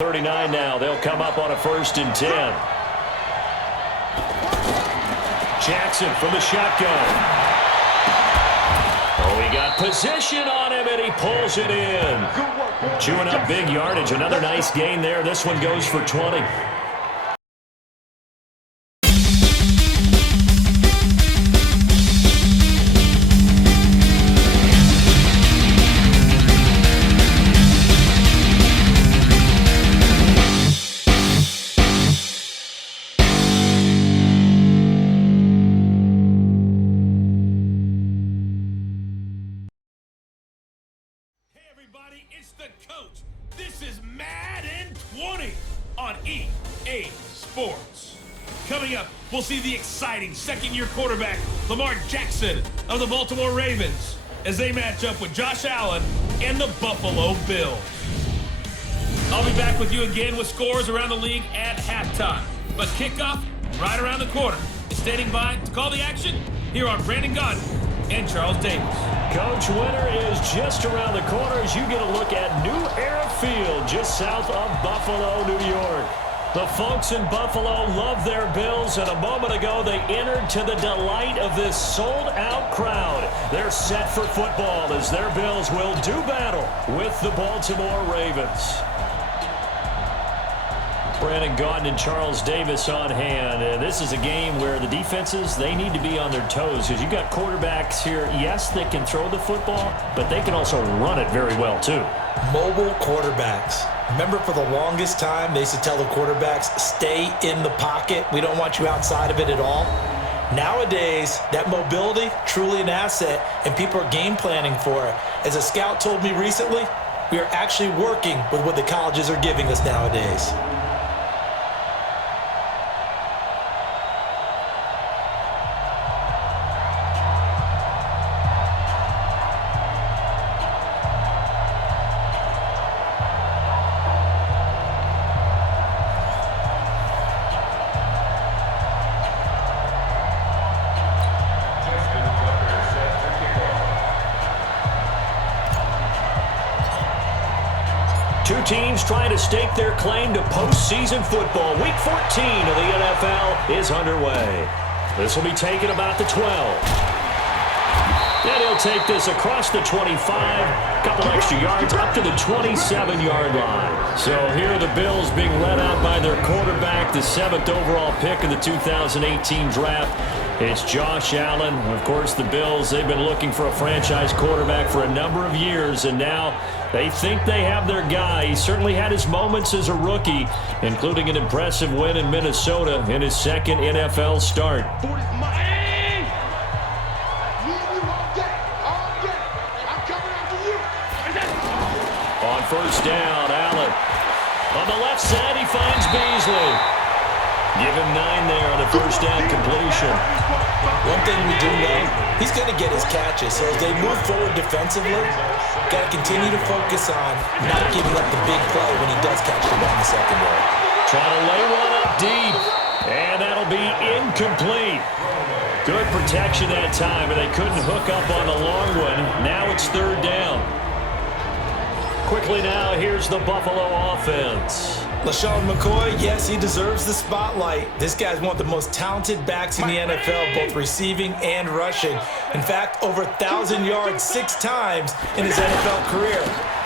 39 now. They'll come up on a 1st and 10. Jackson from the shotgun. Oh, he got position on him, and he pulls it in. Chewing up big yardage. Another nice gain there. This one goes for 20. It's the coach. This is Madden 20 on EA Sports. Coming up, we'll see the exciting second-year quarterback Lamar Jackson of the Baltimore Ravens as they match up with Josh Allen and the Buffalo Bills. I'll be back with you again with scores around the league at halftime. But kickoff right around the corner. Standing by to call the action, here are Brandon Gaudin and Charles Davis. Coach, winter is just around the corner as you get a look at New Era Field just south of Buffalo, New York. The folks in Buffalo love their Bills, and a moment ago they entered to the delight of this sold-out crowd. They're set for football as their Bills will do battle with the Baltimore Ravens. Brandon Gaudin and Charles Davis on hand. This is a game where the defenses, they need to be on their toes because you've got quarterbacks here, yes, that can throw the football, but they can also run it very well too. Mobile quarterbacks. Remember, for the longest time, they used to tell the quarterbacks, stay in the pocket. We don't want you outside of it at all. Nowadays, that mobility, truly an asset, and people are game planning for it. As a scout told me recently, we are actually working with what the colleges are giving us nowadays. Two teams trying to stake their claim to postseason football. Week 14 of the NFL is underway. This will be taken about the 12. And he'll take this across the 25, a couple extra yards, up to the 27-yard line. So here are the Bills being led out by their quarterback, the 7th overall pick of the 2018 draft. It's Josh Allen. Of course, the Bills, they've been looking for a franchise quarterback for a number of years, and now they think they have their guy. He certainly had his moments as a rookie, including an impressive win in Minnesota in his second NFL start. On first down, Allen. On the left side, he finds Beasley. Give him 9 there on the first down completion. One thing we do know, he's going to get his catches. So as they move forward defensively, got to continue to focus on not giving up the big play when he does catch the ball in the secondary. Trying to lay one up deep, and that'll be incomplete. Good protection that time, but they couldn't hook up on the long one. Now it's 3rd down. Quickly now, here's the Buffalo offense. LaShawn McCoy, yes, he deserves the spotlight. This guy's one of the most talented backs in the NFL, both receiving and rushing. In fact, over 1,000 yards 6 times in his NFL career.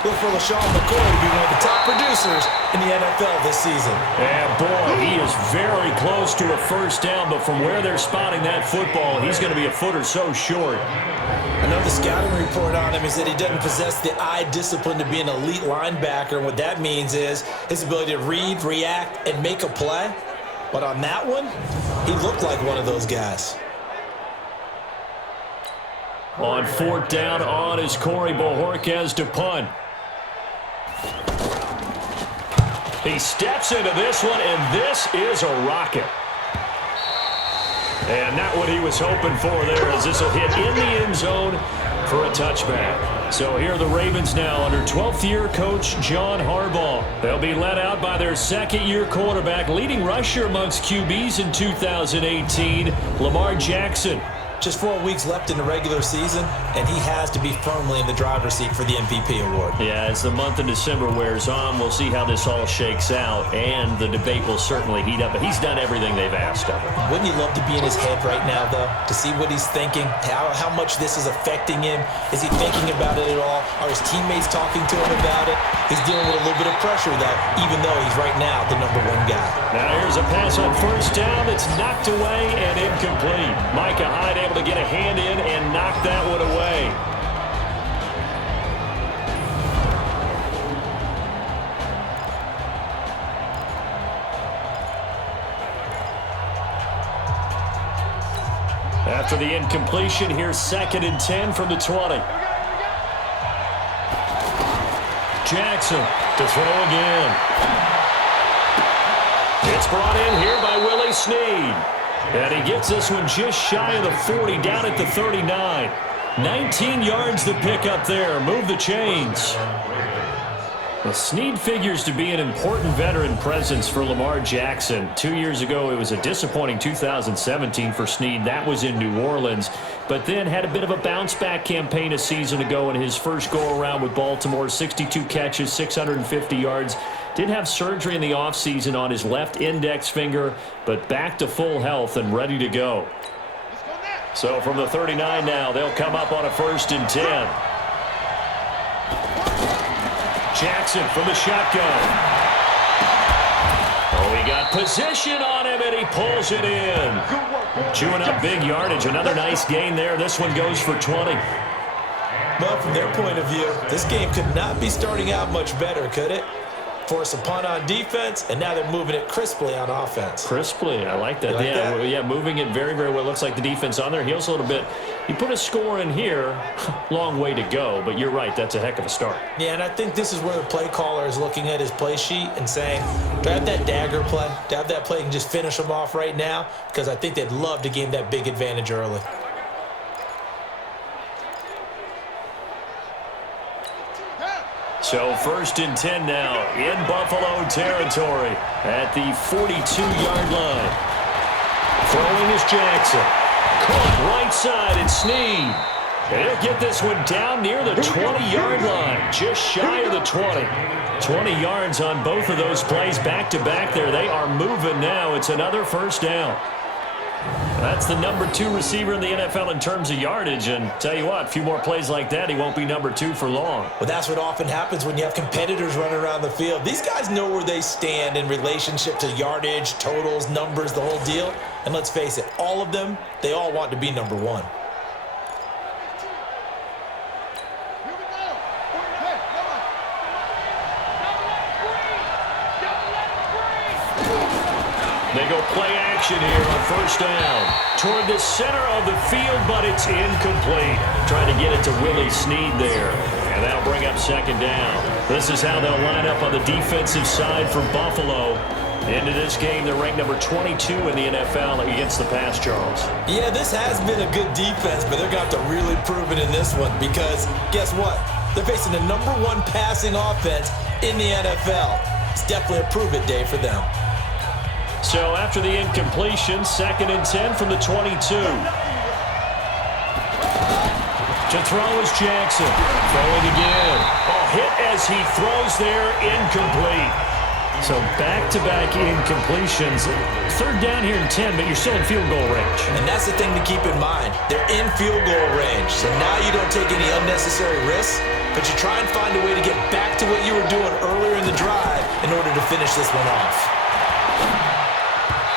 Look for LaShawn McCoy to be one of the top producers in the NFL this season. And boy, he is very close to a first down, but from where they're spotting that football, he's going to be a foot or so short. Another scouting report on him is that he doesn't possess the eye discipline to be an elite linebacker, and what that means is his ability to read, react, and make a play. But on that one, he looked like one of those guys. On 4th down on is Corey Bojorquez to punt. He steps into this one, and this is a rocket. And not what he was hoping for there, as this will hit in the end zone for a touchback. So here are the Ravens now under 12th-year coach John Harbaugh. They'll be led out by their second-year quarterback, leading rusher amongst QBs in 2018, Lamar Jackson. Just 4 weeks left in the regular season, and he has to be firmly in the driver's seat for the MVP award. Yeah, as the month of December wears on, we'll see how this all shakes out, and the debate will certainly heat up. But he's done everything they've asked of him. Wouldn't you love to be in his head right now, though, to see what he's thinking, how much this is affecting him? Is he thinking about it at all? Are his teammates talking to him about it? He's dealing with a little bit of pressure, though, even though he's right now the #1 guy. Now here's a pass on first down that's knocked away and incomplete. Micah Hyde able to get a hand in and knock that one away. After the incompletion, here's 2nd and 10 from the 20. Jackson to throw again. It's brought in here by Willie Snead. And he gets this one just shy of the 40, down at the 39. 19 yards to pick up there. Move the chains. Well, Snead figures to be an important veteran presence for Lamar Jackson. 2 years ago, it was a disappointing 2017 for Snead. That was in New Orleans. But then had a bit of a bounce-back campaign a season ago in his first go-around with Baltimore. 62 catches, 650 yards. Did have surgery in the offseason on his left index finger, but back to full health and ready to go. So from the 39 now, they'll come up on a 1st and 10. Jackson from the shotgun. Oh, he got position on him, and he pulls it in. Chewing up big yardage. Another nice gain there. This one goes for 20. Well, from their point of view, this game could not be starting out much better, could it? Force a punt on defense, and now they're moving it crisply on offense. Crisply, I like that. You like yeah, that? Yeah, moving it very, very well. Looks like the defense on there heals a little bit. You put a score in here, long way to go, but you're right, that's a heck of a start. Yeah, and I think this is where the play caller is looking at his play sheet and saying, do I have that dagger play? Do I have that play and just finish them off right now? Because I think they'd love to gain that big advantage early. So 1st and 10 now in Buffalo territory at the 42-yard line. Throwing is Jackson. Caught right side and Snead. He'll get this one down near the 20-yard line, just shy of the 20. 20 yards on both of those plays back-to-back there. They are moving now. It's another 1st down. That's the #2 receiver in the NFL in terms of yardage, and tell you what, a few more plays like that, he won't be #2 for long. Well, that's what often happens when you have competitors running around the field. These guys know where they stand in relationship to yardage, totals, numbers, the whole deal. And let's face it, all of them, they all want to be #1. They go play action here on 1st down. Toward the center of the field, but it's incomplete. Trying to get it to Willie Snead there. And that'll bring up 2nd down. This is how they'll line up on the defensive side for Buffalo. Into this game, they're ranked #22 in the NFL against the pass, Charles. Yeah, this has been a good defense, but they're going to have to really prove it in this one because guess what? They're facing the #1 passing offense in the NFL. It's definitely a prove-it day for them. So after the incompletion, 2nd and 10 from the 22. To throw is Jackson. Throwing again. Oh, hit as he throws there, incomplete. So back-to-back incompletions. 3rd down here in 10, but you're still in field goal range. And that's the thing to keep in mind. They're in field goal range. So now you don't take any unnecessary risks, but you try and find a way to get back to what you were doing earlier in the drive in order to finish this one off.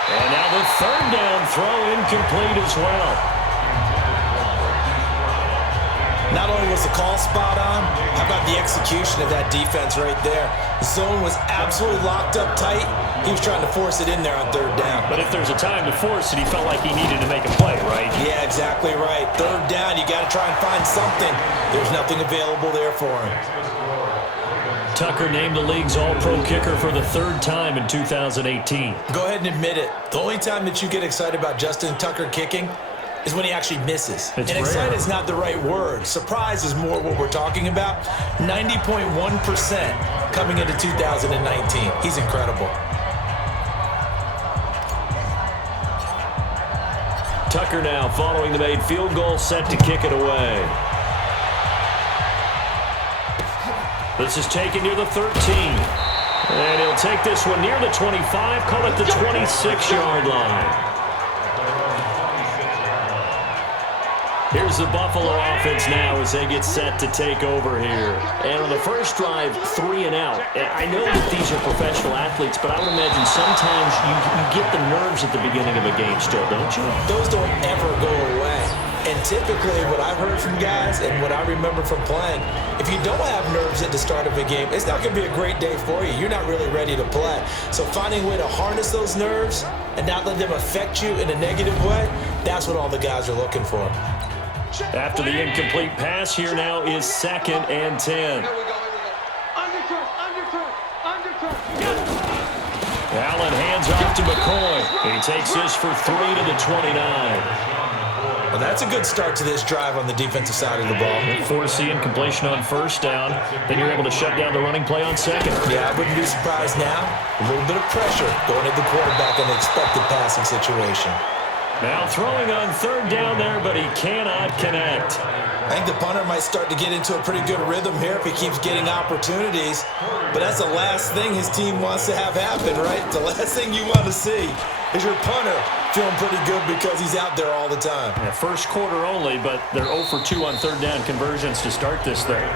And now the 3rd down throw incomplete as well. Not only was the call spot on, how about the execution of that defense right there? The zone was absolutely locked up tight. He was trying to force it in there on 3rd down. But if there's a time to force it, he felt like he needed to make a play, right? Yeah, exactly right. 3rd down, you got to try and find something. There's nothing available there for him. Tucker named the league's all-pro kicker for the 3rd time in 2018. Go ahead and admit it. The only time that you get excited about Justin Tucker kicking is when he actually misses. It's and excited is not the right word. Surprise is more what we're talking about. 90.1% coming into 2019. He's incredible. Tucker now following the made field goal, set to kick it away. This is taken near the 13. And he'll take this one near the 25, call it the 26-yard line. Here's the Buffalo offense now as they get set to take over here. And on the first drive, 3 and out. I know that these are professional athletes, but I would imagine sometimes you get the nerves at the beginning of a game still, don't you? Those don't ever go away. And typically what I've heard from guys and what I remember from playing, if you don't have nerves at the start of a game, it's not going to be a great day for you. You're not really ready to play. So finding a way to harness those nerves and not let them affect you in a negative way, that's what all the guys are looking for. After the incomplete pass, here now is 2nd and 10. Allen hands off to McCoy. He takes this for 3 to the 29. Well, that's a good start to this drive on the defensive side of the ball. Force the incompletion on first down. Then you're able to shut down the running play on second. Yeah, I wouldn't be surprised now. A little bit of pressure going at the quarterback in the expected passing situation. Now throwing on 3rd down there, but he cannot connect. I think the punter might start to get into a pretty good rhythm here if he keeps getting opportunities. But that's the last thing his team wants to have happen, right? The last thing you want to see is your punter feeling pretty good because he's out there all the time. Yeah, first quarter only, but they're 0 for 2 on 3rd down conversions to start this thing.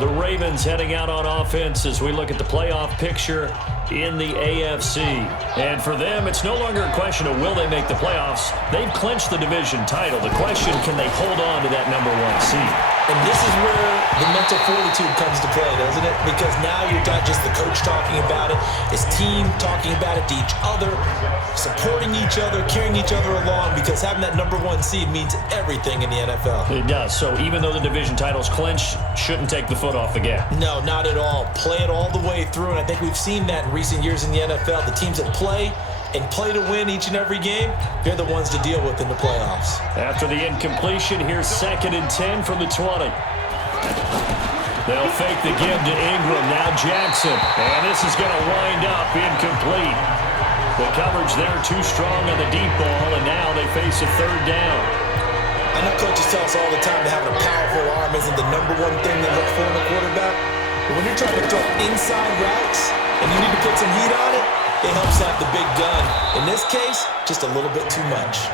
The Ravens heading out on offense as we look at the playoff picture in the AFC. And for them, it's no longer a question of will they make the playoffs. They've clinched the division title. The question, can they hold on to that #1 seed? And this is where the mental fortitude comes to play, doesn't it? Because now you're not just the coach talking about it, it's team talking about it to each other, supporting each other, carrying each other along, because having that #1 seed means everything in the NFL. It does. So even though the division title's clinched, shouldn't take the foot off the gas. No, not at all. Play it all the way through, and I think we've seen that in recent years in the NFL. The teams that play and play to win each and every game, they're the ones to deal with in the playoffs. After the incompletion, here's 2nd and 10 from the 20. They'll fake the give to Ingram. Now Jackson. And this is going to wind up incomplete. The coverage there too strong on the deep ball, and now they face a 3rd down. I know coaches tell us all the time that having a powerful arm isn't the #1 thing they look for in a quarterback. But when you're trying to throw inside routes and you need to put some heat on it, it helps have the big gun. In this case, just a little bit too much.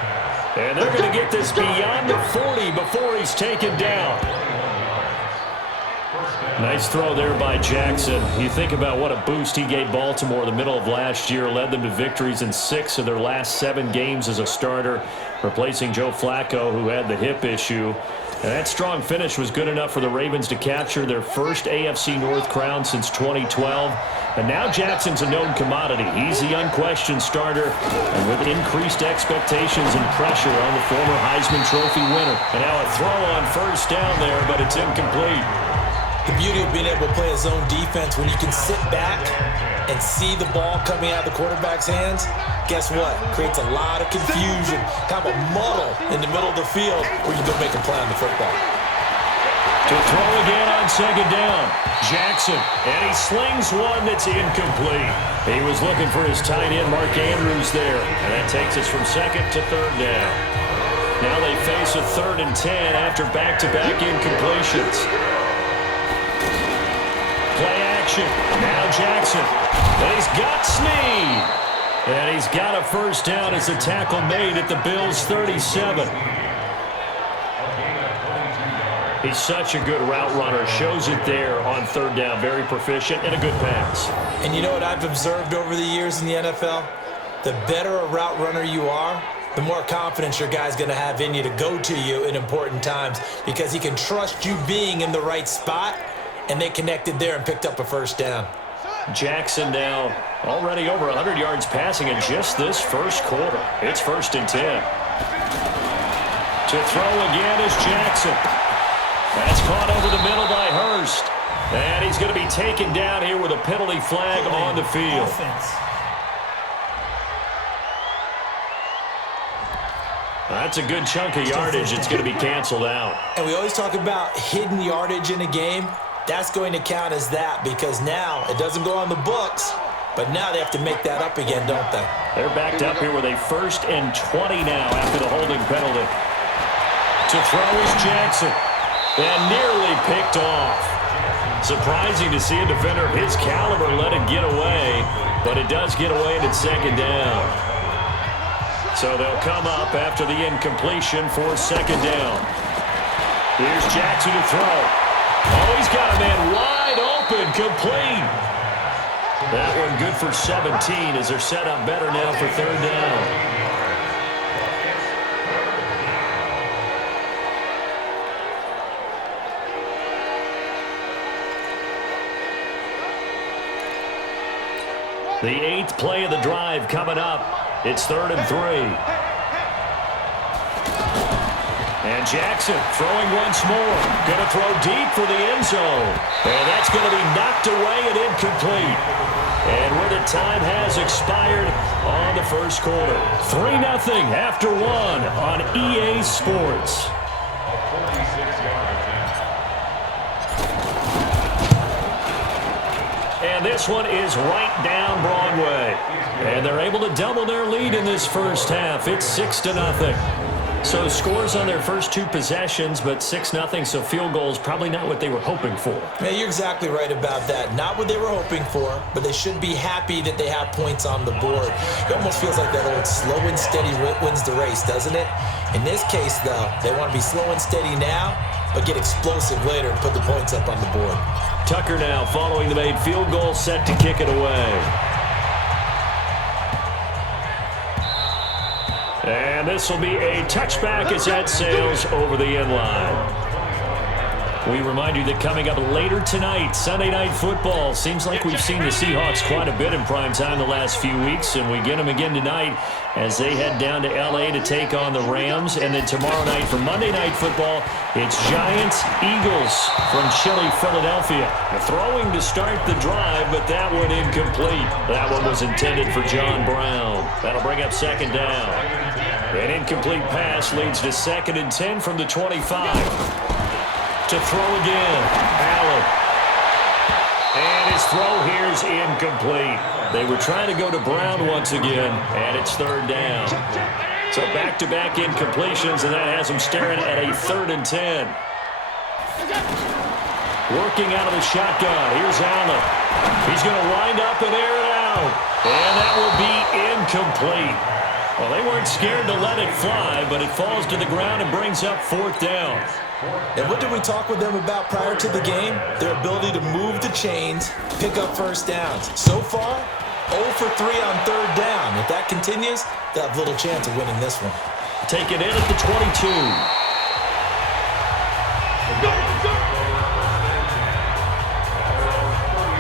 And they're going to get this beyond the 40 before he's taken down. Nice throw there by Jackson. You think about what a boost he gave Baltimore in the middle of last year, led them to victories in 6 of their last 7 games as a starter, replacing Joe Flacco, who had the hip issue. And that strong finish was good enough for the Ravens to capture their first AFC North crown since 2012. And now Jackson's a known commodity. He's the unquestioned starter, and with increased expectations and pressure on the former Heisman Trophy winner. And now a throw on first down there, but it's incomplete. The beauty of being able to play a zone defense, when you can sit back and see the ball coming out of the quarterback's hands, guess what? Creates a lot of confusion, kind of a muddle in the middle of the field where you go make a play on the football. To throw again on 2nd down, Jackson, and he slings one that's incomplete. He was looking for his tight end, Mark Andrews, there, and that takes us from 2nd to 3rd down. Now they face a 3rd and 10 after back-to-back incompletions. Play action. Now Jackson. And he's got Snead. And he's got a first down as the tackle made at the Bills' 37. He's such a good route runner. Shows it there on 3rd down. Very proficient and a good pass. And you know what I've observed over the years in the NFL? The better a route runner you are, the more confidence your guy's going to have in you to go to you in important times, because he can trust you being in the right spot. And they connected there and picked up a first down. Jackson now already over 100 yards passing in just this first quarter. It's 1st and 10. To throw again is Jackson. That's caught over the middle by Hurst. And he's going to be taken down here with a penalty flag on the field. That's a good chunk of yardage. It's going to be canceled out. And we always talk about hidden yardage in a game. That's going to count as that because now it doesn't go on the books, but now they have to make that up again, don't they? They're backed up here with a 1st and 20 now after the holding penalty. To throw is Jackson. And nearly picked off. Surprising to see a defender of his caliber let it get away, but it does get away and it's 2nd down. So they'll come up after the incompletion for 2nd down. Here's Jackson to throw. Oh, he's got a man wide open, complete. That one good for 17 as they're set up better now for 3rd down. The 8th play of the drive coming up. It's 3rd and 3. And Jackson throwing once more. Going to throw deep for the end zone. And that's going to be knocked away and incomplete. And where the time has expired on the 1st quarter. 3-0 after 1 on EA Sports. And this one is right down Broadway. And they're able to double their lead in this first half. It's 6-0. So scores on their first 2 possessions, but 6-0, so field goals probably not what they were hoping for. Yeah, you're exactly right about that. Not what they were hoping for, but they should be happy that they have points on the board. It almost feels like that old slow and steady wins the race, doesn't it? In this case, though, they want to be slow and steady now, but get explosive later and put the points up on the board. Tucker now following the made field goal, set to kick it away. And this will be a touchback as that sails over the end line. We remind you that coming up later tonight, Sunday Night Football. Seems like we've seen the Seahawks quite a bit in prime time the last few weeks, and we get them again tonight as they head down to L.A. to take on the Rams. And then tomorrow night for Monday Night Football, it's Giants-Eagles from chilly Philadelphia. The throwing to start the drive, but that one incomplete. That one was intended for John Brown. That'll bring up 2nd down. An incomplete pass leads to 2nd and 10 from the 25. To throw again, Allen. And his throw here is incomplete. They were trying to go to Brown once again, and it's 3rd down. So back-to-back incompletions, and that has them staring at a 3rd and 10. Working out of the shotgun. Here's Allen. He's going to wind up and air it out. And that will be incomplete. Well, they weren't scared to let it fly, but it falls to the ground and brings up 4th down. And what did we talk with them about prior to the game? Their ability to move the chains, pick up first downs. So far, 0 for 3 on 3rd down. If that continues, they'll have little chance of winning this one. Take it in at the 22.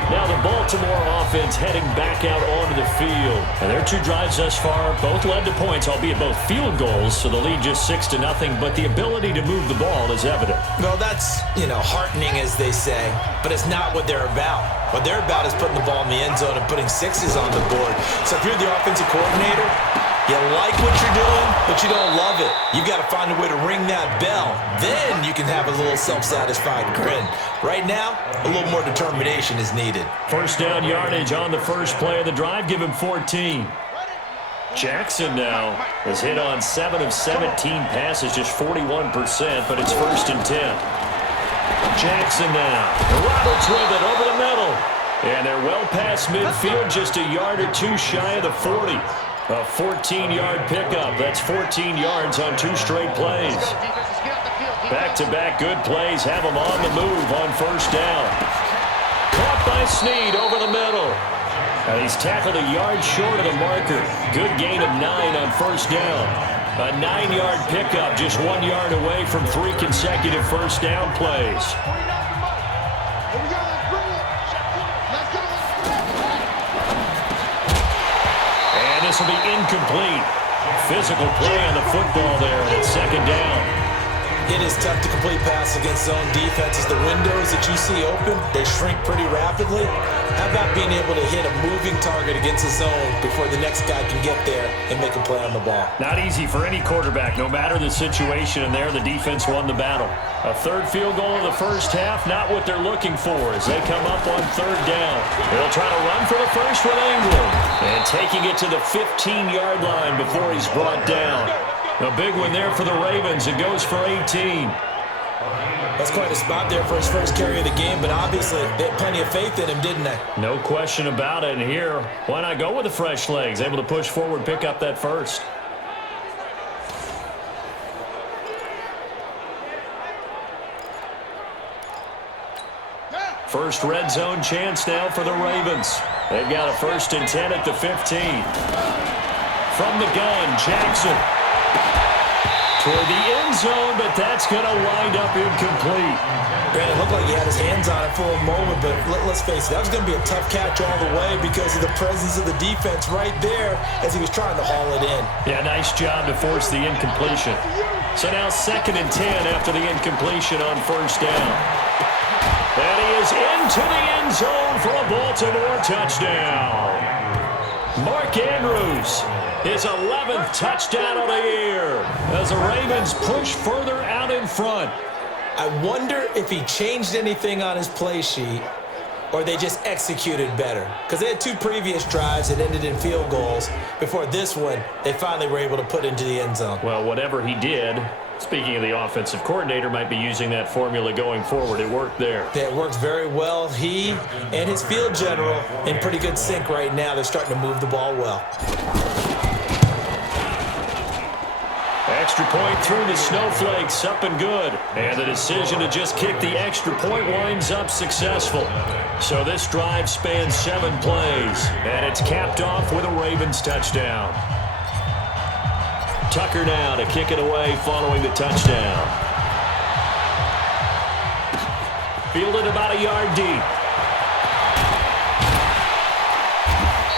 Now the Baltimore offense heading back out onto the field. And their 2 drives thus far both led to points, albeit both field goals, so the lead just 6-0, but the ability to move the ball is evident. Well, that's, heartening, as they say, but it's not what they're about. What they're about is putting the ball in the end zone and putting 6s on the board. So if you're the offensive coordinator, you like what you're doing, but you don't love it. You've got to find a way to ring that bell. Then you can have a little self-satisfied grin. Right now, a little more determination is needed. 1st down yardage on the first play of the drive. Give him 14. Jackson now has hit on 7 of 17 passes, just 41%, but it's 1st and 10. Jackson now. Roberts with it over the middle. And they're well past midfield, just a yard or 2 shy of the 40. A 14-yard pickup. That's 14 yards on 2 straight plays. Back-to-back good plays have them on the move on 1st down. Caught by Snead over the middle. And he's tackled a yard short of the marker. Good gain of 9 on 1st down. A 9-yard pickup, just 1 yard away from 3 consecutive 1st down plays. This will be incomplete. Physical play on the football there, and it's 2nd down. It is tough to incomplete pass against zone defenses. The windows that you see open, they shrink pretty rapidly. How about being able to hit a moving target against a zone before the next guy can get there and make a play on the ball? Not easy for any quarterback, no matter the situation, and there the defense won the battle. A third field goal in the first half, not what they're looking for as they come up on third down. They'll try to run for the first with England, and taking it to the 15-yard line before he's brought down. A big one there for the Ravens. It goes for 18. That's quite a spot there for his first carry of the game, but obviously they had plenty of faith in him, didn't they? No question about it. And here, why not go with the fresh legs? Able to push forward, pick up that first. First red zone chance now for the Ravens. They've got a 1st and 10 at the 15. From the gun, Jackson. Toward the end zone, but that's going to wind up incomplete. Brandon, it looked like he had his hands on it for a moment, but let's face it, that was going to be a tough catch all the way because of the presence of the defense right there as he was trying to haul it in. Yeah, nice job to force the incompletion. So now 2nd and 10 after the incompletion on 1st down. And he is into the end zone for a Baltimore touchdown. Mark Andrews, his 11th touchdown of the year as the Ravens push further out in front. I wonder if he changed anything on his play sheet or they just executed better. Because they had 2 previous drives that ended in field goals. Before this one, they finally were able to put into the end zone. Well, whatever he did, speaking of the offensive coordinator, might be using that formula going forward. It worked there. Yeah, it works very well. He and his field general in pretty good sync right now. They're starting to move the ball well. Extra point through the snowflakes, up and good. And the decision to just kick the extra point winds up successful. So this drive spans 7 plays, and it's capped off with a Ravens touchdown. Tucker now to kick it away following the touchdown. Fielded about a yard deep.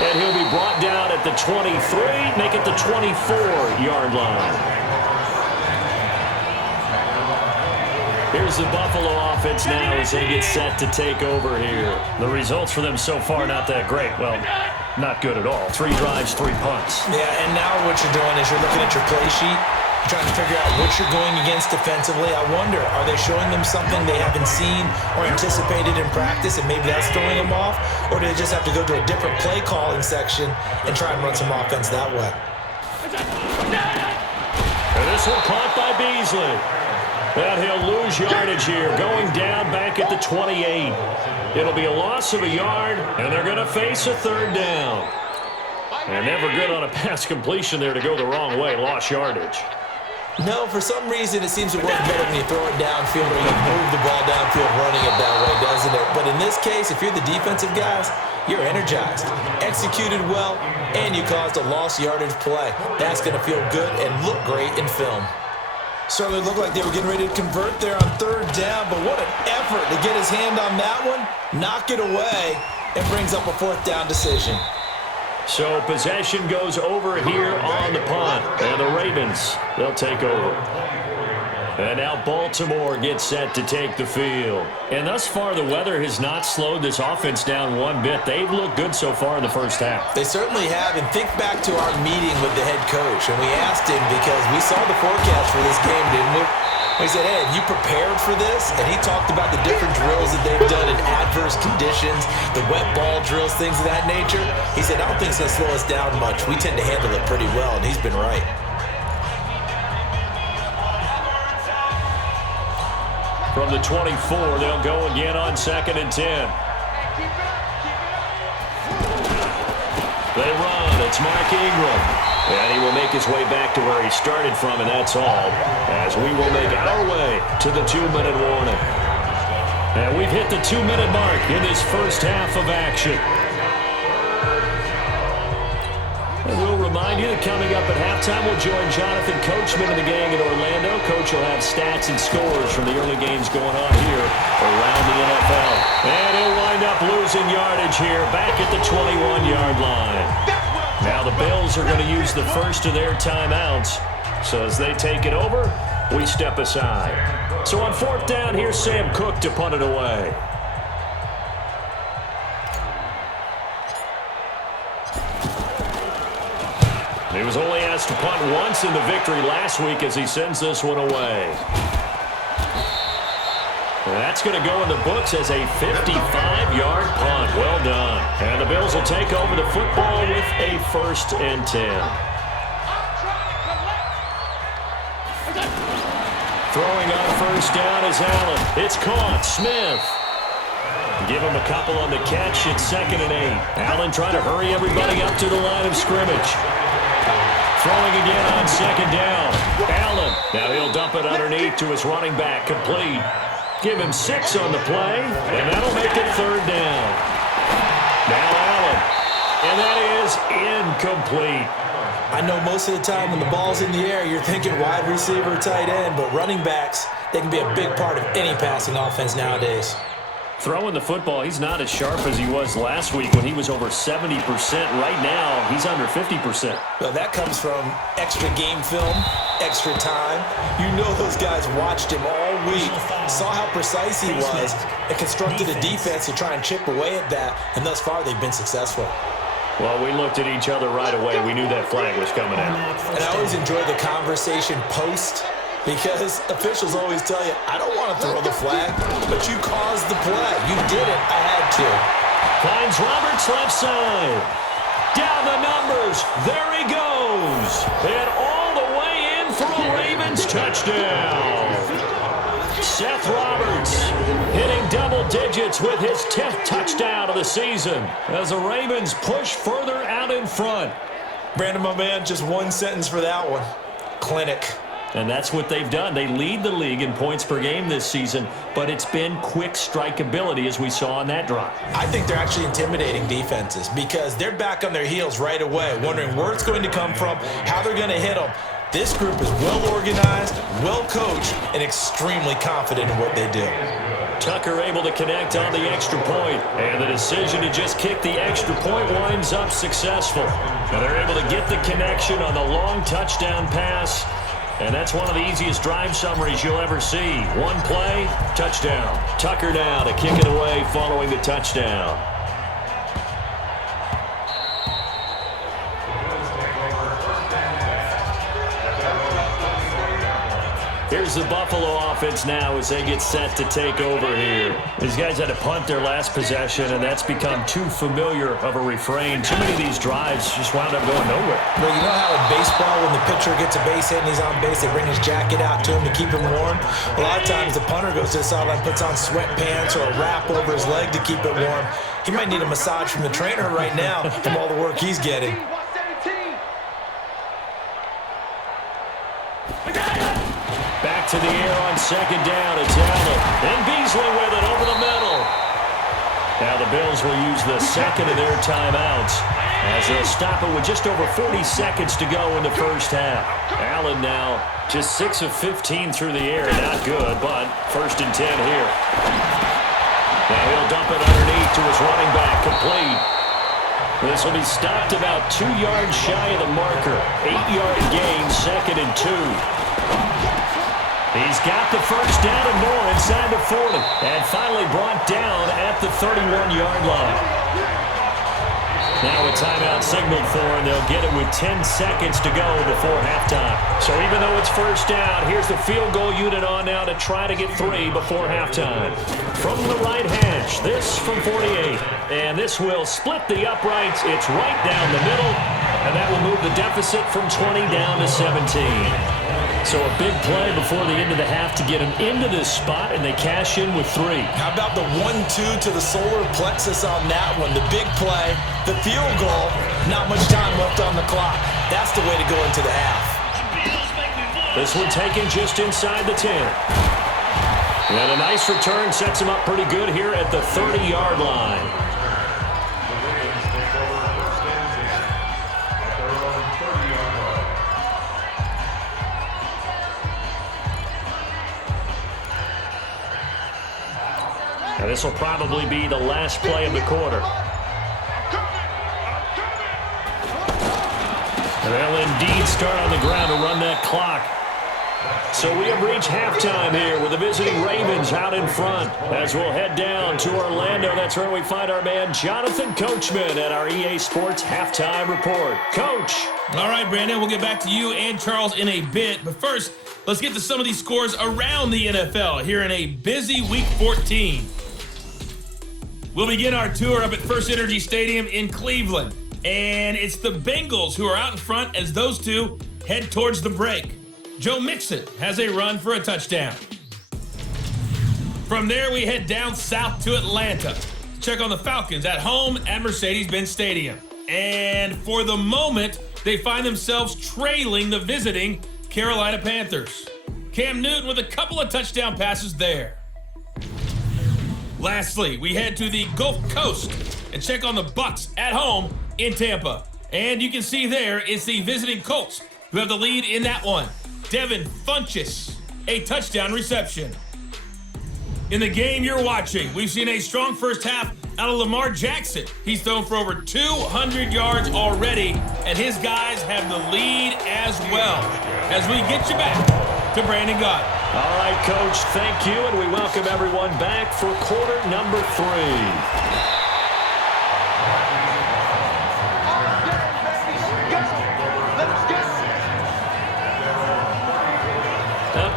And he'll be brought down at the 23, make it the 24-yard line. Here's the Buffalo offense now as they get set to take over here. The results for them so far not that great. Well, not good at all. 3 drives, 3 punts. Yeah, and now what you're doing is you're looking at your play sheet, trying to figure out what you're going against defensively. I wonder, are they showing them something they haven't seen or anticipated in practice, and maybe that's throwing them off? Or do they just have to go to a different play calling section and try and run some offense that way? And this one caught by Beasley. And he'll lose yardage here, going down back at the 28. It'll be a loss of a yard, and they're going to face a 3rd down. And never good on a pass completion there to go the wrong way, lost yardage. No, for some reason it seems to work better when you throw it downfield or you move the ball downfield running it that way, doesn't it? But in this case, if you're the defensive guys, you're energized, executed well, and you caused a lost yardage play. That's going to feel good and look great in film. Certainly looked like they were getting ready to convert there on 3rd down, but what an effort to get his hand on that one, knock it away, and brings up a 4th down decision. So possession goes over here on the punt, and the Ravens, they'll take over. And now Baltimore gets set to take the field. And thus far, the weather has not slowed this offense down one bit. They've looked good so far in the first half. They certainly have, and think back to our meeting with the head coach, and we asked him because we saw the forecast for this game, didn't we? We said, hey, have you prepared for this? And he talked about the different drills that they've done in adverse conditions, the wet ball drills, things of that nature. He said, I don't think it's going to slow us down much. We tend to handle it pretty well, and he's been right. From the 24, they'll go again on 2nd and 10. They run. It's Mark Ingram. And he will make his way back to where he started from, and that's all, as we will make our way to the 2-minute warning. And we've hit the 2-minute mark in this first half of action. And we'll remind you that coming up at halftime, we'll join Jonathan Coachman and the gang in Orlando. Coach will have stats and scores from the early games going on here around the NFL. And he'll wind up losing yardage here back at the 21-yard line. Now the Bills are going to use the first of their timeouts So as they take it over, we step aside. So on 4th down, here's Sam Cook to punt it away. He was only asked to punt once in the victory last week as he sends this one away. And that's going to go in the books as a 55-yard punt. Well done. And the Bills will take over the football with a 1st and 10. Throwing on 1st down is Allen. It's caught. Smith. Give him a couple on the catch. It's 2nd and 8. Allen trying to hurry everybody up to the line of scrimmage. Throwing again on 2nd down. Allen. Now he'll dump it underneath to his running back. Complete. Give him 6 on the play, and that'll make it 3rd down. Now Allen. And that is incomplete. I know most of the time when the ball's in the air, you're thinking wide receiver, tight end, but running backs, they can be a big part of any passing offense nowadays. Throwing the football, he's not as sharp as he was last week when he was over 70%. Right now, he's under 50%. Well, that comes from extra game film, extra time. You know those guys watched him all week, saw how precise he was, and constructed a defense to try and chip away at that, and thus far they've been successful. Well, we looked at each other right away. We knew that flag was coming out. And I always enjoy the conversation post, because officials always tell you, I don't want to throw the flag, but you caused the play. You did it. I had to. Finds Roberts left side. Down the numbers. There he goes. And all the way in for a Ravens touchdown. Seth Roberts hitting double digits with his 10th touchdown of the season as the Ravens push further out in front. Brandon, my man, just one sentence for that one. Clinic. And that's what they've done. They lead the league in points per game this season, but it's been quick strikeability as we saw on that drive. I think they're actually intimidating defenses because they're back on their heels right away, wondering where it's going to come from, how they're going to hit them. This group is well organized, well coached, and extremely confident in what they do. Tucker able to connect on the extra point, and the decision to just kick the extra point winds up successful. And they're able to get the connection on the long touchdown pass. And that's one of the easiest drive summaries you'll ever see. One play, touchdown. Tucker now to kick it away following the touchdown. Here's the Buffalo offense now as they get set to take over here. These guys had to punt their last possession, and that's become too familiar of a refrain. Too many of these drives just wound up going nowhere. Well, you know how in baseball, when the pitcher gets a base hit and he's on base, they bring his jacket out to him to keep him warm? A lot of times the punter goes to the sideline, puts on sweatpants or a wrap over his leg to keep it warm. He might need a massage from the trainer right now from all the work he's getting. Back to the air on 2nd down. It's Allen. And Beasley with it over the middle. Now the Bills will use the 2nd of their timeouts as they'll stop it with just over 40 seconds to go in the first half. Allen now just 6 of 15 through the air. Not good, but 1st and 10 here. Now he'll dump it underneath to his running back. Complete. This will be stopped about 2 yards shy of the marker. 8-yard gain, 2nd and 2. He's got the first down and more inside the 40. And finally brought down at the 31-yard line. Now a timeout signaled for, and they'll get it with 10 seconds to go before halftime. So even though it's first down, here's the field goal unit on now to try to get 3 before halftime. From the right hash, this from 48. And this will split the uprights. It's right down the middle. And that will move the deficit from 20 down to 17. So a big play before the end of the half to get them into this spot, and they cash in with 3. How about the 1-2 to the solar plexus on that one? The big play, the field goal, not much time left on the clock. That's the way to go into the half. This one taken just inside the 10. And a nice return sets him up pretty good here at the 30-yard line. Now this will probably be the last play of the quarter. They'll indeed start on the ground to run that clock. So we have reached halftime here with the visiting Ravens out in front. As we'll head down to Orlando, that's where we find our man Jonathan Coachman at our EA Sports Halftime Report. Coach. All right, Brandon, we'll get back to you and Charles in a bit. But first, let's get to some of these scores around the NFL here in a busy Week 14. We'll begin our tour up at First Energy Stadium in Cleveland. And it's the Bengals who are out in front as those two head towards the break. Joe Mixon has a run for a touchdown. From there, we head down south to Atlanta to check on the Falcons at home at Mercedes-Benz Stadium. And for the moment, they find themselves trailing the visiting Carolina Panthers. Cam Newton with a couple of touchdown passes there. Lastly, we head to the Gulf Coast and check on the Bucs at home in Tampa. And you can see there it's the visiting Colts who have the lead in that one. Devin Funchess, a touchdown reception. In the game you're watching, we've seen a strong first half out of Lamar Jackson. He's thrown for over 200 yards already, and his guys have the lead as well. As we get you back to Brandon Gott. All right, Coach, thank you, and we welcome everyone back for quarter number 3.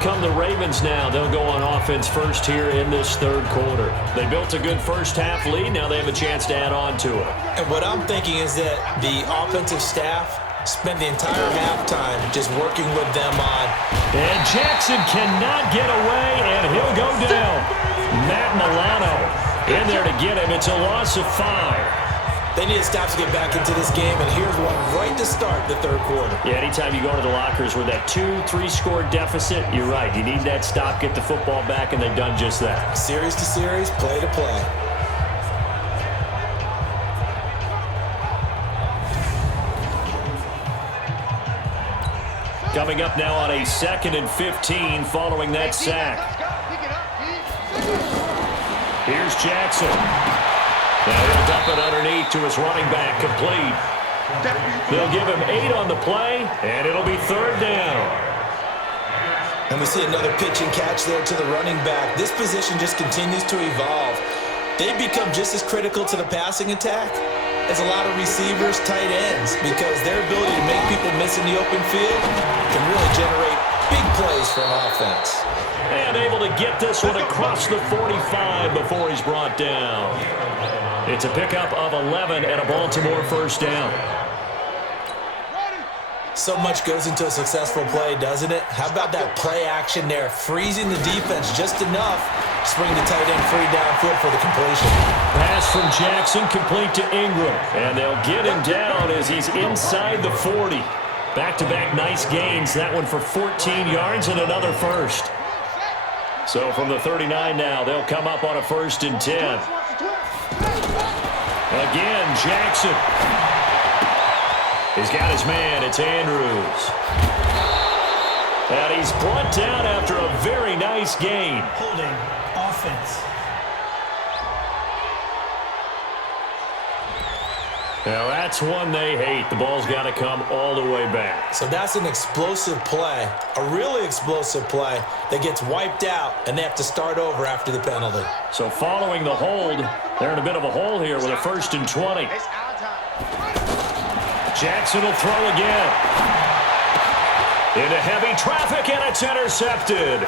Come the Ravens now. They'll go on offense first here in this third quarter. They built a good first half lead. Now they have a chance to add on to it. And what I'm thinking is that the offensive staff spent the entire halftime just working with them on. And Jackson cannot get away, and he'll go down. Matt Milano in there to get him. It's a loss of 5. They need to stop to get back into this game, and here's one right to start the third quarter. Yeah, anytime you go to the lockers with that 2-3 score deficit, you're right. You need that stop, get the football back, and they've done just that. Series to series, play to play. Coming up now on a 2nd and 15 following that sack. Here's Jackson. Now he'll dump it underneath to his running back, complete. They'll give him 8 on the play, and it'll be 3rd down. And we see another pitch and catch there to the running back. This position just continues to evolve. They become just as critical to the passing attack as a lot of receivers, tight ends, because their ability to make people miss in the open field can really generate big plays for an offense. And able to get this one across the 45 before he's brought down. It's a pickup of 11 and a Baltimore first down. So much goes into a successful play, doesn't it? How about that play action there, freezing the defense just enough to spring the tight end free downfield for the completion. Pass from Jackson complete to Ingram, and they'll get him down as he's inside the 40. Back-to-back nice gains, that one for 14 yards and another first. So from the 39 now, they'll come up on a 1st and 10. Again, Jackson. He's got his man. It's Andrews. And he's brought down after a very nice gain. Holding offense. Now that's one they hate. The ball's got to come all the way back. So that's an explosive play, a really explosive play that gets wiped out, and they have to start over after the penalty. So following the hold, they're in a bit of a hole here with a 1st and 20. Jackson will throw again. Into heavy traffic, and it's intercepted.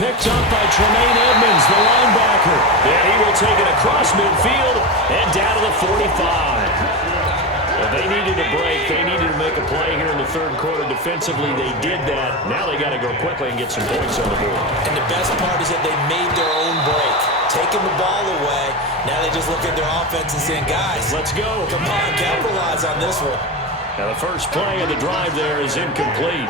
Picked up by Tremaine Edmonds, the linebacker. And he will take it across midfield and down to the 45. Well, they needed a break. They needed to make a play here in the third quarter. Defensively, they did that. Now they got to go quickly and get some points on the board. And the best part is that they made their own break. Taking the ball away, now they just look at their offense and saying, guys, let's go. Come on, capitalize on this one. Now the first play of the drive there is incomplete.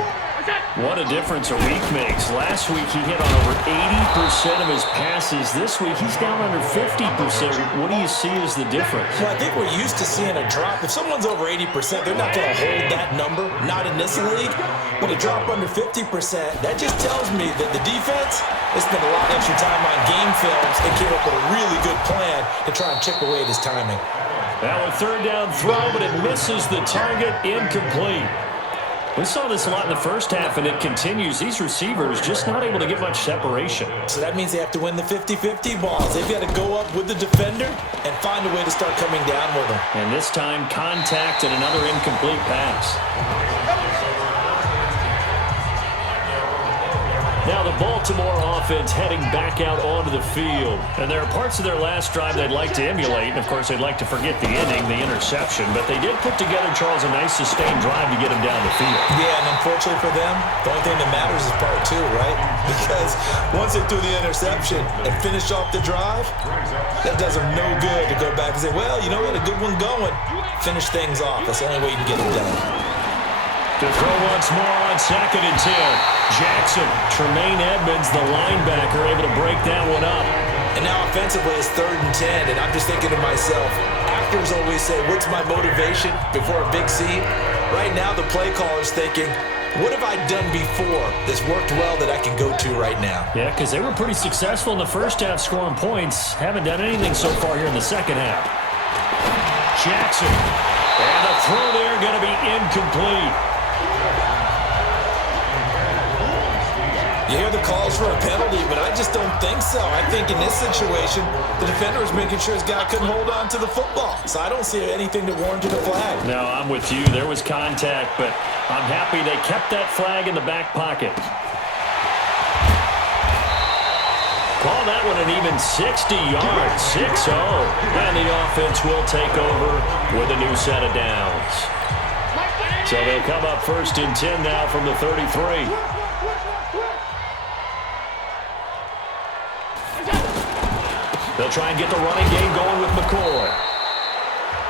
What a difference a week makes. Last week he hit on over 80% of his passes. This week he's down under 50%. What do you see as the difference? Well, I think we're used to seeing a drop. If someone's over 80%, they're not going to hold that number, not in this league. But a drop under 50%, that just tells me that the defense has spent a lot of extra time on game films and came up with a really good plan to try and chip away at his timing. Now a third down throw, but it misses the target, incomplete. We saw this a lot in the first half, and it continues. These receivers just not able to get much separation. So that means they have to win the 50-50 balls. They've got to go up with the defender and find a way to start coming down with them. And this time, contact and another incomplete pass. Now the Baltimore offense heading back out onto the field. And there are parts of their last drive they'd like to emulate. And, of course, they'd like to forget the ending, the interception. But they did put together, Charles, a nice sustained drive to get them down the field. Yeah, and unfortunately for them, the only thing that matters is part two, right? Because once they threw the interception and finished off the drive, that does them no good to go back and say, well, you know, we had a good one going. Finish things off. That's the only way you can get it done. To throw once more on 2nd and 10. Jackson, Tremaine Edmonds, the linebacker, able to break that one up. And now offensively it's 3rd and 10, and I'm just thinking to myself, actors always say, what's my motivation before a big scene? Right now the play caller's thinking, what have I done before that's worked well that I can go to right now? Yeah, because they were pretty successful in the first half scoring points. Haven't done anything so far here in the second half. Jackson. And the throw there going to be incomplete. You hear the calls for a penalty, but I just don't think so. I think in this situation, the defender was making sure his guy couldn't hold on to the football. So I don't see anything that warranted a flag. No, I'm with you. There was contact, but I'm happy they kept that flag in the back pocket. Call that one an even 60 yards, 6-0. And the offense will take over with a new set of downs. So they'll come up 1st and 10 now from the 33. They'll try and get the running game going with McCoy.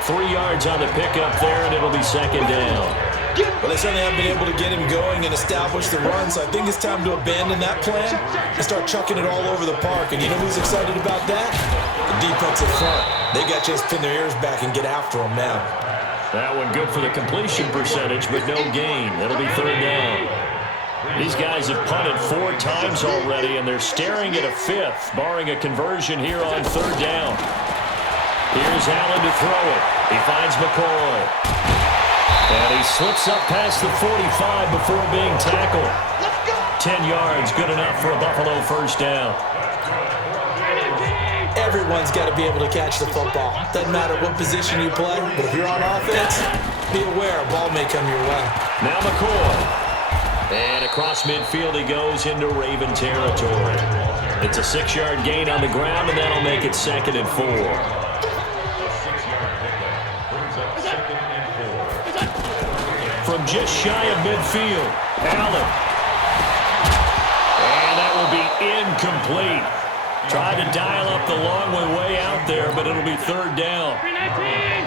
3 yards on the pickup there, and it'll be 2nd down. Well, they certainly haven't been able to get him going and establish the run, so I think it's time to abandon that plan and start chucking it all over the park. And you know who's excited about that? The defensive front. They got to just pin their ears back and get after him now. That one good for the completion percentage, but no gain. It'll be 3rd down. These guys have punted 4 times already, and they're staring at a 5th, barring a conversion here on 3rd down. Here's Allen to throw it. He finds McCoy. And he slips up past the 45 before being tackled. 10 yards, good enough for a Buffalo 1st down. Everyone's got to be able to catch the football. Doesn't matter what position you play, but if you're on offense, be aware a ball may come your way. Now McCoy. And across midfield he goes into Raven territory. It's a 6-yard gain on the ground, and that'll make it 2nd and 4. From just shy of midfield, Allen. And that will be incomplete. Tried to dial up the long way out there, but it'll be 3rd down.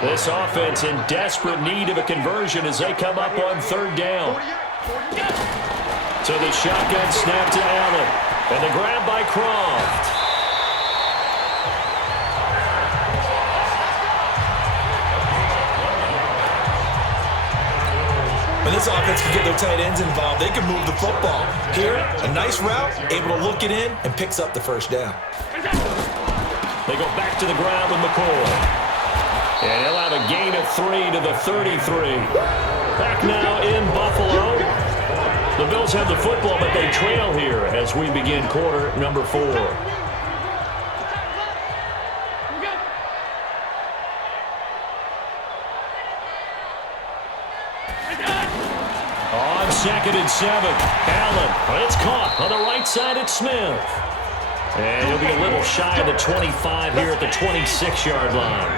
This offense in desperate need of a conversion as they come up on 3rd down. So the shotgun snap to Allen. And the grab by Croft. When this offense can get their tight ends involved, they can move the football. Here, a nice route, able to look it in, and picks up the 1st down. They go back to the ground with McCoy. And he'll have a gain of 3 to the 33. Back now in Buffalo. The Bills have the football, but they trail here as we begin quarter number 4. On 2nd and 7, Allen. It's caught on the right side at Smith. And he'll be a little shy of the 25 here at the 26-yard line.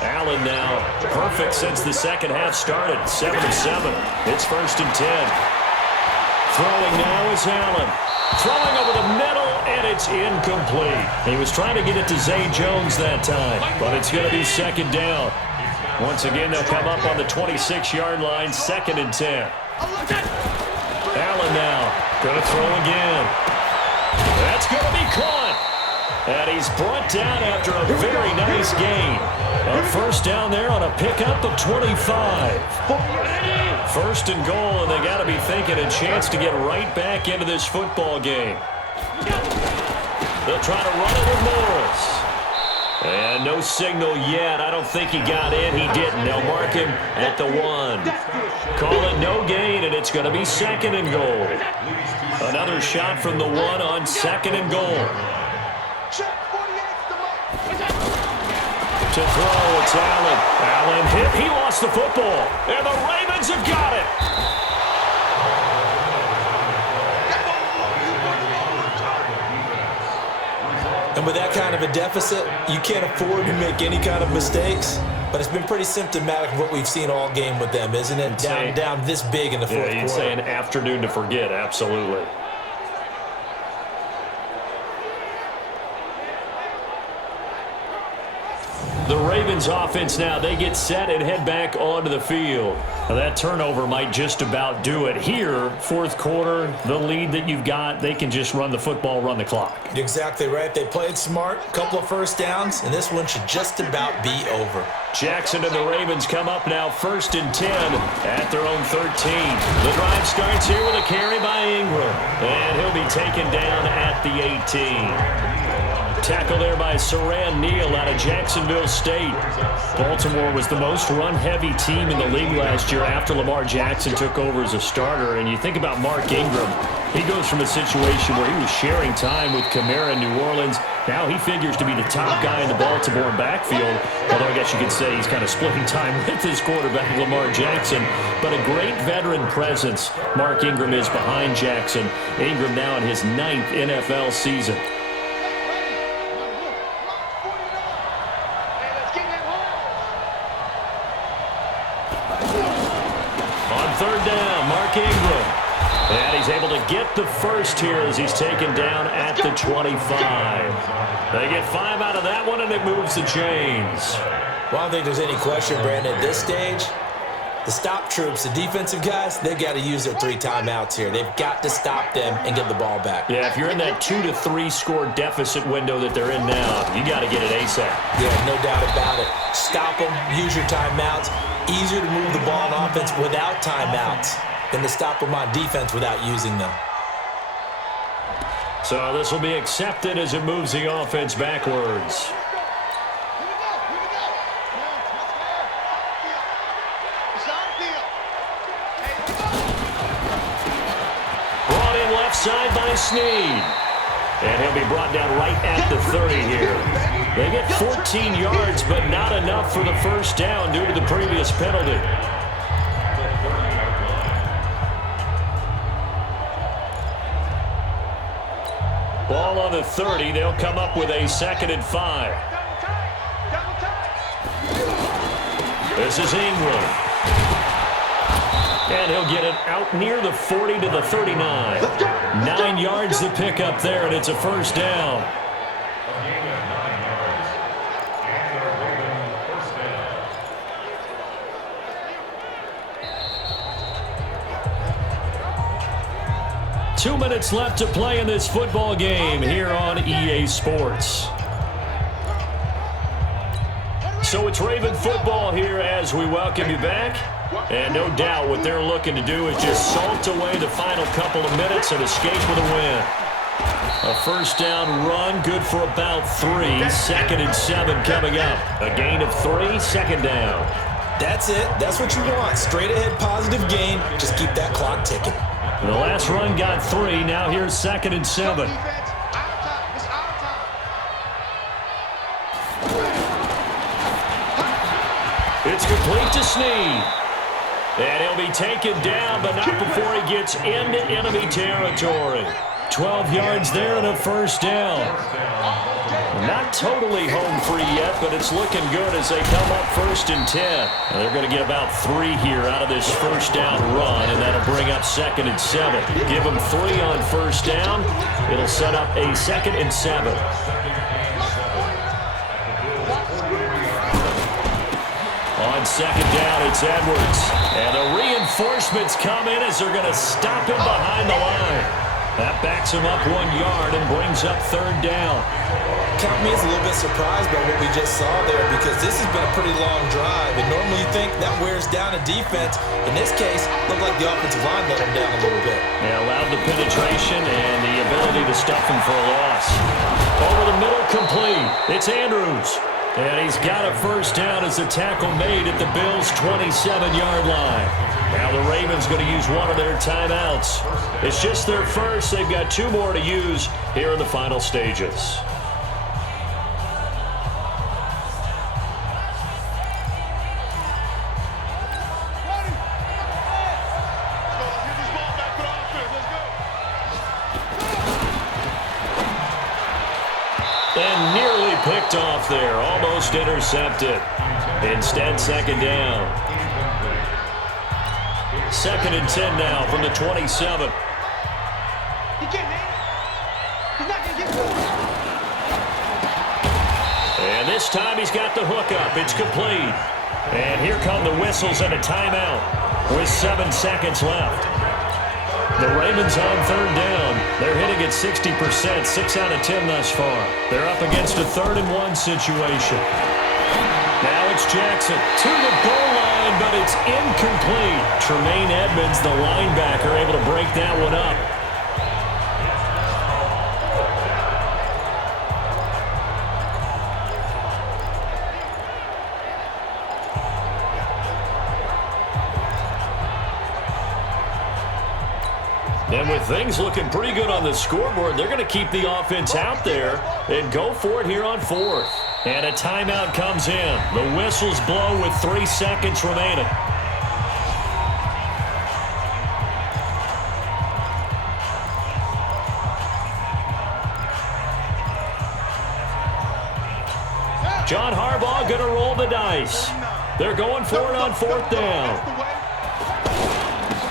Allen now perfect since the second half started. 7 of 7. It's 1st and 10. Throwing now is Allen. Throwing over the middle, and it's incomplete. He was trying to get it to Zay Jones that time, but it's going to be 2nd down. Once again, they'll come up on the 26-yard line, 2nd and 10. Allen now going to throw again. That's going to be caught. And he's brought down after a very nice gain. A 1st down there on a pickup of 25. 1st and goal, and they got to be thinking a chance to get right back into this football game. They'll try to run it with Morris. And no signal yet. I don't think he got in. He didn't. They'll mark him at the 1. Call it no gain, and it's going to be 2nd and goal. Another shot from the 1 on 2nd and goal. To throw, it's Allen. Allen hit. He lost the football. And the Ravens have got it. And with that kind of a deficit, you can't afford to make any kind of mistakes. But it's been pretty symptomatic of what we've seen all game with them, isn't it? Down this big in the fourth quarter. You'd say an afternoon to forget, absolutely. The Ravens offense now, they get set and head back onto the field. Now that turnover might just about do it. Here, fourth quarter, the lead that you've got, they can just run the football, run the clock. Exactly right. They played smart, couple of first downs, and this one should just about be over. Jackson and the Ravens come up now 1st and 10 at their own 13. The drive starts here with a carry by Ingram, and he'll be taken down at the 18. Tackle there by Saran Neal out of Jacksonville State. Baltimore was the most run-heavy team in the league last year after Lamar Jackson took over as a starter. And you think about Mark Ingram. He goes from a situation where he was sharing time with Kamara in New Orleans. Now he figures to be the top guy in the Baltimore backfield. Although I guess you could say he's kind of splitting time with his quarterback, Lamar Jackson. But a great veteran presence. Mark Ingram is behind Jackson. Ingram now in his 9th NFL season. Third down, Mark Ingram. And he's able to get the first here as he's taken down at the 25. They get 5 out of that one, and it moves the chains. Well, I don't think there's any question, Brandon. At this stage, the stop troops, the defensive guys, they've got to use their 3 timeouts here. They've got to stop them and get the ball back. Yeah, if you're in that 2 to 3 score deficit window that they're in now, you got to get it ASAP. Yeah, no doubt about it. Stop them, use your timeouts. Easier to move the ball on offense without timeouts than to stop them on defense without using them. So this will be accepted as it moves the offense backwards. Brought in left side by Snead. And he'll be brought down right at the 30 here. They get 14 yards, but not enough for the first down due to the previous penalty. Ball on the 30. They'll come up with a 2nd and 5. This is Ingram. And he'll get it out near the 40 to the 39. 9 yards to pick up there, and it's a first down. Two minutes left to play in this football game here on EA Sports. So it's Raven football here as we welcome you back. And no doubt what they're looking to do is just salt away the final couple of minutes and escape with a win. A first down run, good for about 3. 2nd and 7 coming up. A gain of 3, 2nd down. That's it. That's what you want. Straight ahead, positive gain. Just keep that clock ticking. The last run got 3. Now here's 2nd and 7. It's complete to Snead. And he'll be taken down, but not before he gets into enemy territory. 12 yards there and a first down. Not totally home free yet, but it's looking good as they come up 1st and 10. And they're going to get about 3 here out of this first down run, and that'll bring up 2nd and 7. Give them 3 on first down. It'll set up a 2nd and 7. On 2nd down, it's Edwards. And the reinforcements come in as they're going to stop him behind the line. That backs him up 1 yard and brings up 3rd down. Count me as a little bit surprised by what we just saw there because this has been a pretty long drive. And normally you think that wears down a defense. In this case, it looked like the offensive line let him down a little bit. Yeah, allowed the penetration and the ability to stuff him for a loss. Over the middle complete. It's Andrews. And he's got a first down as the tackle made at the Bills' 27-yard line. Now the Ravens going to use one of their timeouts. It's just their first. They've got 2 more to use here in the final stages. And nearly picked off there. Almost intercepted. Instead, second down. 2nd and 10 now from the 27. And this time he's got the hook up. It's complete. And here come the whistles and a timeout with 7 seconds left. The Ravens on 3rd down. They're hitting at 60%, 6 out of 10 thus far. They're up against a 3rd and 1 situation. Now it's Jackson to the goal line, but it's incomplete. Tremaine Edmonds, the linebacker, able to break that one up. And with things looking pretty good on the scoreboard, they're going to keep the offense out there and go for it here on 4th. And a timeout comes in. The whistles blow with 3 seconds remaining. John Harbaugh going to roll the dice. They're going for it on 4th down.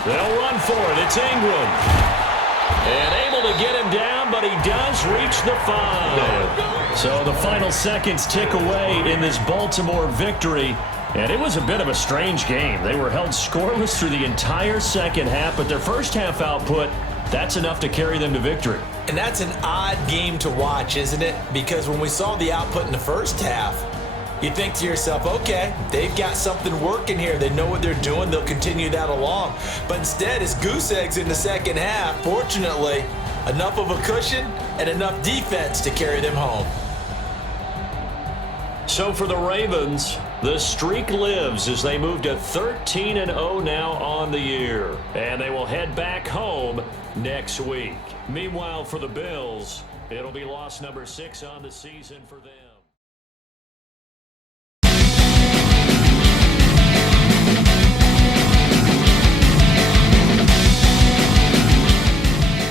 They'll run for it. It's Ingram. And able to get him down, but he does reach the 5. So the final seconds tick away in this Baltimore victory. And it was a bit of a strange game. They were held scoreless through the entire second half, but their first half output, that's enough to carry them to victory. And that's an odd game to watch, isn't it? Because when we saw the output in the first half, you think to yourself, okay, they've got something working here. They know what they're doing. They'll continue that along. But instead, it's goose eggs in the second half. Fortunately, enough of a cushion and enough defense to carry them home. So for the Ravens, the streak lives as they move to 13-0 now on the year. And they will head back home next week. Meanwhile, for the Bills, it'll be loss number 6 on the season for them.